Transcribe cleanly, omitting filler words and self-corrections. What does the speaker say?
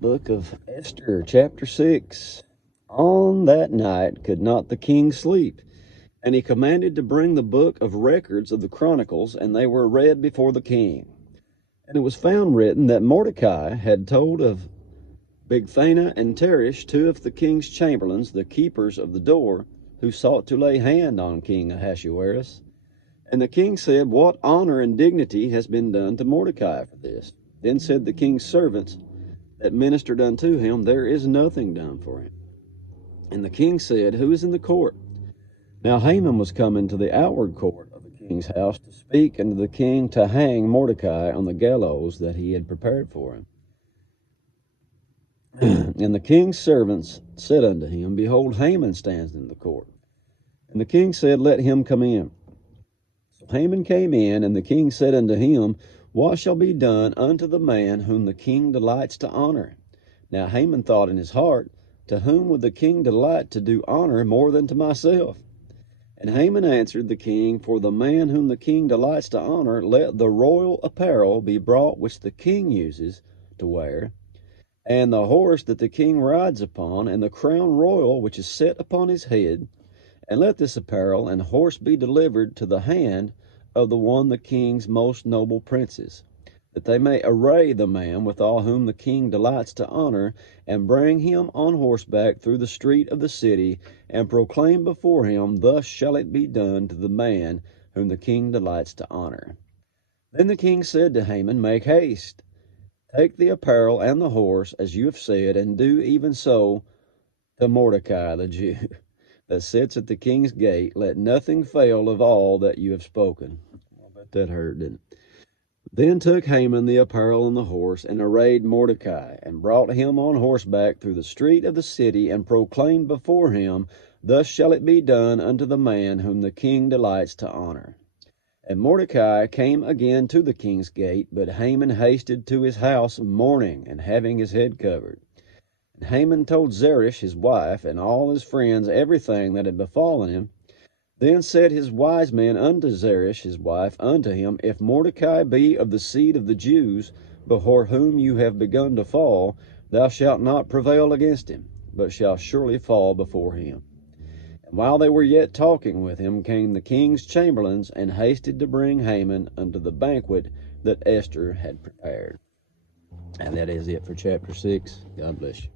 Book of Esther, chapter 6. On that night could not the king sleep, and he commanded to bring the book of records of the Chronicles, and they were read before the king. And it was found written that Mordecai had told of Bigthana and Teresh, two of the king's chamberlains, the keepers of the door, who sought to lay hand on King Ahasuerus. And the king said, What honor and dignity has been done to Mordecai for this? Then said the king's servants that ministered unto him, There is nothing done for him. And the king said, Who is in the court? Now Haman was come into the outward court of the king's house to speak unto the king to hang Mordecai on the gallows that he had prepared for him. And the king's servants said unto him, Behold, Haman stands in the court. And the king said, Let him come in. So Haman came in, and the king said unto him, What shall be done unto the man whom the king delights to honor? Now Haman thought in his heart, To whom would the king delight to do honor more than to myself? And Haman answered the king, For the man whom the king delights to honor, let the royal apparel be brought which the king uses to wear, and the horse that the king rides upon, and the crown royal which is set upon his head, and let this apparel and horse be delivered to the hand of the one the king's most noble princes, that they may array the man withal whom the king delights to honor, and bring him on horseback through the street of the city, and proclaim before him, Thus shall it be done to the man whom the king delights to honor. Then the king said to Haman, Make haste, take the apparel and the horse, as you have said, and do even so to Mordecai the Jew, that sits at the king's gate. Let nothing fail of all that you have spoken. I bet that hurt, didn't it? Then took Haman the apparel and the horse, and arrayed Mordecai, and brought him on horseback through the street of the city, and proclaimed before him, Thus shall it be done unto the man whom the king delights to honor. And Mordecai came again to the king's gate, but Haman hasted to his house mourning, and having his head covered. And Haman told Zeresh his wife, and all his friends, everything that had befallen him. Then said his wise men unto Zeresh his wife unto him, If Mordecai be of the seed of the Jews, before whom you have begun to fall, thou shalt not prevail against him, but shalt surely fall before him. And while they were yet talking with him, came the king's chamberlains, and hasted to bring Haman unto the banquet that Esther had prepared. And that is it for chapter 6. God bless you.